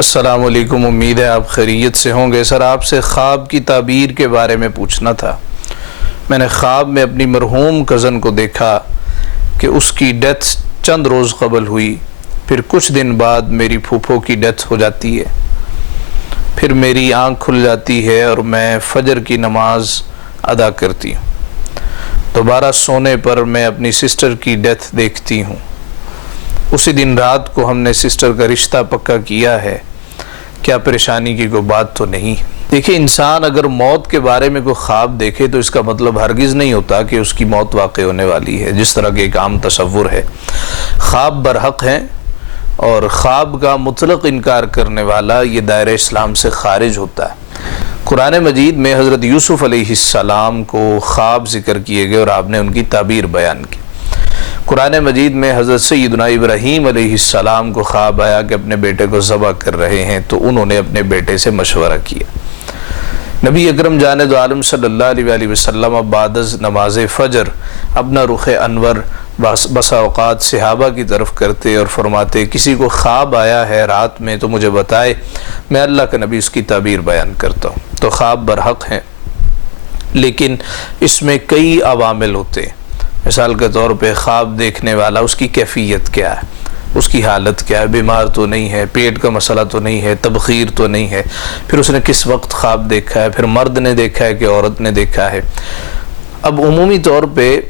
السلام علیکم، امید ہے آپ خیریت سے ہوں گے۔ سر، آپ سے خواب کی تعبیر کے بارے میں پوچھنا تھا۔ میں نے خواب میں اپنی مرحوم کزن کو دیکھا کہ اس کی ڈیتھ چند روز قبل ہوئی، پھر کچھ دن بعد میری پھوپھو کی ڈیتھ ہو جاتی ہے، پھر میری آنکھ کھل جاتی ہے اور میں فجر کی نماز ادا کرتی ہوں۔ دوبارہ سونے پر میں اپنی سسٹر کی ڈیتھ دیکھتی ہوں۔ اسی دن رات کو ہم نے سسٹر کا رشتہ پکا کیا ہے۔ کیا پریشانی کی کوئی بات تو نہیں؟ دیکھیں، انسان اگر موت کے بارے میں کوئی خواب دیکھے تو اس کا مطلب ہرگز نہیں ہوتا کہ اس کی موت واقع ہونے والی ہے، جس طرح کے ایک عام تصور ہے۔ خواب برحق ہیں، اور خواب کا مطلق انکار کرنے والا یہ دائرہ اسلام سے خارج ہوتا ہے۔ قرآن مجید میں حضرت یوسف علیہ السلام کو خواب ذکر کیے گئے اور آپ نے ان کی تعبیر بیان کی۔ قرآن مجید میں حضرت سیدنا ابراہیم علیہ السلام کو خواب آیا کہ اپنے بیٹے کو ذبح کر رہے ہیں، تو انہوں نے اپنے بیٹے سے مشورہ کیا۔ نبی اکرم جان دو عالم صلی اللہ علیہ وسلم بعد از نماز فجر اپنا رخ انور بسا اوقات صحابہ کی طرف کرتے اور فرماتے، کسی کو خواب آیا ہے رات میں تو مجھے بتائے، میں اللہ کا نبی اس کی تعبیر بیان کرتا ہوں۔ تو خواب برحق ہیں، لیکن اس میں کئی عوامل ہوتے ہیں۔ مثال کے طور پہ خواب دیکھنے والا، اس کی کیفیت کیا ہے، اس کی حالت کیا ہے، بیمار تو نہیں ہے، پیٹ کا مسئلہ تو نہیں ہے، تبخیر تو نہیں ہے، پھر اس نے کس وقت خواب دیکھا ہے، پھر مرد نے دیکھا ہے کہ عورت نے دیکھا ہے۔ اب عمومی طور پہ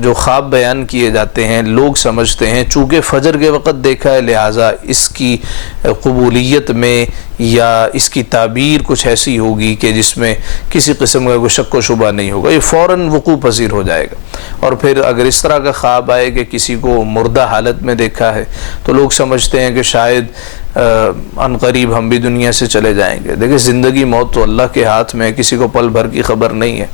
جو خواب بیان کیے جاتے ہیں، لوگ سمجھتے ہیں چونکہ فجر کے وقت دیکھا ہے لہٰذا اس کی قبولیت میں یا اس کی تعبیر کچھ ایسی ہوگی کہ جس میں کسی قسم کا کوئی شک و شبہ نہیں ہوگا، یہ فوراً وقوع پذیر ہو جائے گا۔ اور پھر اگر اس طرح کا خواب آئے کہ کسی کو مردہ حالت میں دیکھا ہے تو لوگ سمجھتے ہیں کہ شاید ان قریب ہم بھی دنیا سے چلے جائیں گے۔ دیکھیں، زندگی موت تو اللہ کے ہاتھ میں ہے، کسی کو پل بھر کی خبر نہیں ہے،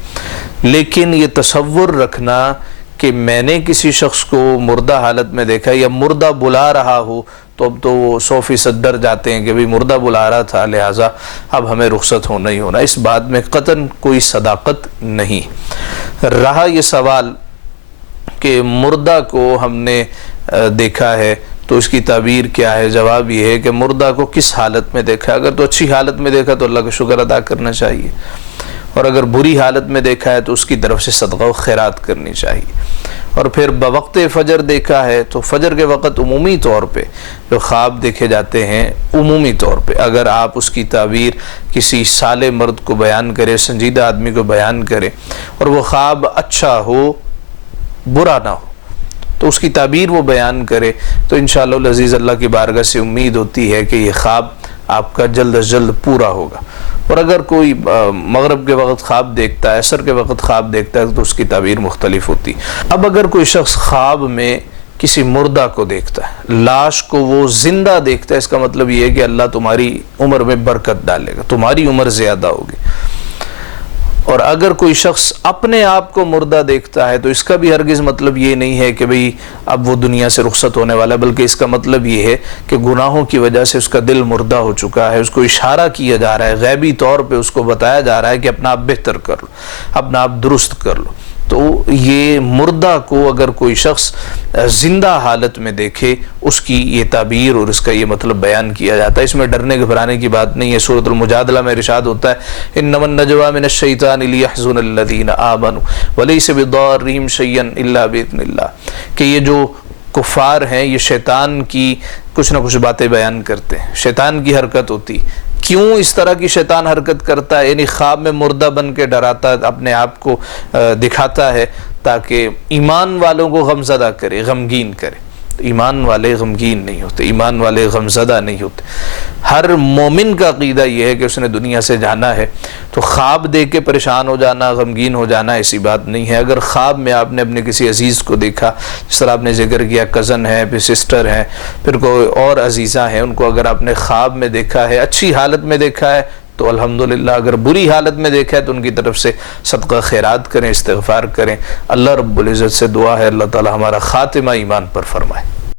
لیکن یہ تصور رکھنا کہ میں نے کسی شخص کو مردہ حالت میں دیکھا یا مردہ بلا رہا ہو، تو اب تو وہ 100% ڈر جاتے ہیں کہ بھی مردہ بلا رہا تھا لہٰذا اب ہمیں رخصت ہونا ہی ہونا۔ اس بات میں قطعاً کوئی صداقت نہیں۔ رہا یہ سوال کہ مردہ کو ہم نے دیکھا ہے تو اس کی تعبیر کیا ہے، جواب یہ ہے کہ مردہ کو کس حالت میں دیکھا ہے۔ اگر تو اچھی حالت میں دیکھا تو اللہ کا شکر ادا کرنا چاہیے، اور اگر بری حالت میں دیکھا ہے تو اس کی طرف سے صدقہ و خیرات کرنی چاہیے۔ اور پھر بوقت فجر دیکھا ہے تو فجر کے وقت عمومی طور پہ جو خواب دیکھے جاتے ہیں، عمومی طور پہ اگر آپ اس کی تعبیر کسی صالح مرد کو بیان کرے، سنجیدہ آدمی کو بیان کرے، اور وہ خواب اچھا ہو برا نہ ہو تو اس کی تعبیر وہ بیان کرے، تو انشاءاللہ العزیز اللہ کی بارگاہ سے امید ہوتی ہے کہ یہ خواب آپ کا جلد از جلد پورا ہوگا۔ اور اگر کوئی مغرب کے وقت خواب دیکھتا ہے، عصر کے وقت خواب دیکھتا ہے تو اس کی تعبیر مختلف ہوتی۔ اب اگر کوئی شخص خواب میں کسی مردہ کو دیکھتا ہے، لاش کو وہ زندہ دیکھتا ہے، اس کا مطلب یہ ہے کہ اللہ تمہاری عمر میں برکت ڈالے گا، تمہاری عمر زیادہ ہوگی۔ اور اگر کوئی شخص اپنے آپ کو مردہ دیکھتا ہے تو اس کا بھی ہرگز مطلب یہ نہیں ہے کہ بھئی اب وہ دنیا سے رخصت ہونے والا ہے، بلکہ اس کا مطلب یہ ہے کہ گناہوں کی وجہ سے اس کا دل مردہ ہو چکا ہے، اس کو اشارہ کیا جا رہا ہے، غیبی طور پہ اس کو بتایا جا رہا ہے کہ اپنا آپ بہتر کر لو، اپنا آپ درست کر لو۔ تو یہ مردہ کو اگر کوئی شخص زندہ حالت میں دیکھے، اس کی یہ تعبیر اور اس کا یہ مطلب بیان کیا جاتا ہے۔ اس میں ڈرنے گھبرانے کی بات نہیں ہے۔ سورۃ المجادلہ میں ارشاد ہوتا ہے، انما النجوى من الشیطان لیحزن الذین آمنوا ولیس بضارهم شیئا الا باذن اللہ، کہ یہ جو کفار ہیں یہ شیطان کی کچھ نہ کچھ باتیں بیان کرتے ہیں، شیطان کی حرکت ہوتی۔ کیوں اس طرح کی شیطان حرکت کرتا ہے؟ یعنی خواب میں مردہ بن کے ڈراتا ہے، اپنے آپ کو دکھاتا ہے تاکہ ایمان والوں کو غمزدہ کرے، غمگین کرے۔ ایمان والے غمگین نہیں ہوتے، ایمان والے غمزدہ نہیں ہوتے۔ ہر مومن کا عقیدہ یہ ہے کہ اس نے دنیا سے جانا ہے، تو خواب دیکھ کے پریشان ہو جانا، غمگین ہو جانا ایسی بات نہیں ہے۔ اگر خواب میں آپ نے اپنے کسی عزیز کو دیکھا، جس طرح آپ نے ذکر کیا کزن ہے، پھر سسٹر ہے، پھر کوئی اور عزیزہ ہیں، ان کو اگر آپ نے خواب میں دیکھا ہے، اچھی حالت میں دیکھا ہے تو الحمدللہ، اگر بری حالت میں دیکھا ہے تو ان کی طرف سے صدقہ خیرات کریں، استغفار کریں۔ اللہ رب العزت سے دعا ہے اللہ تعالی ہمارا خاتمہ ایمان پر فرمائے۔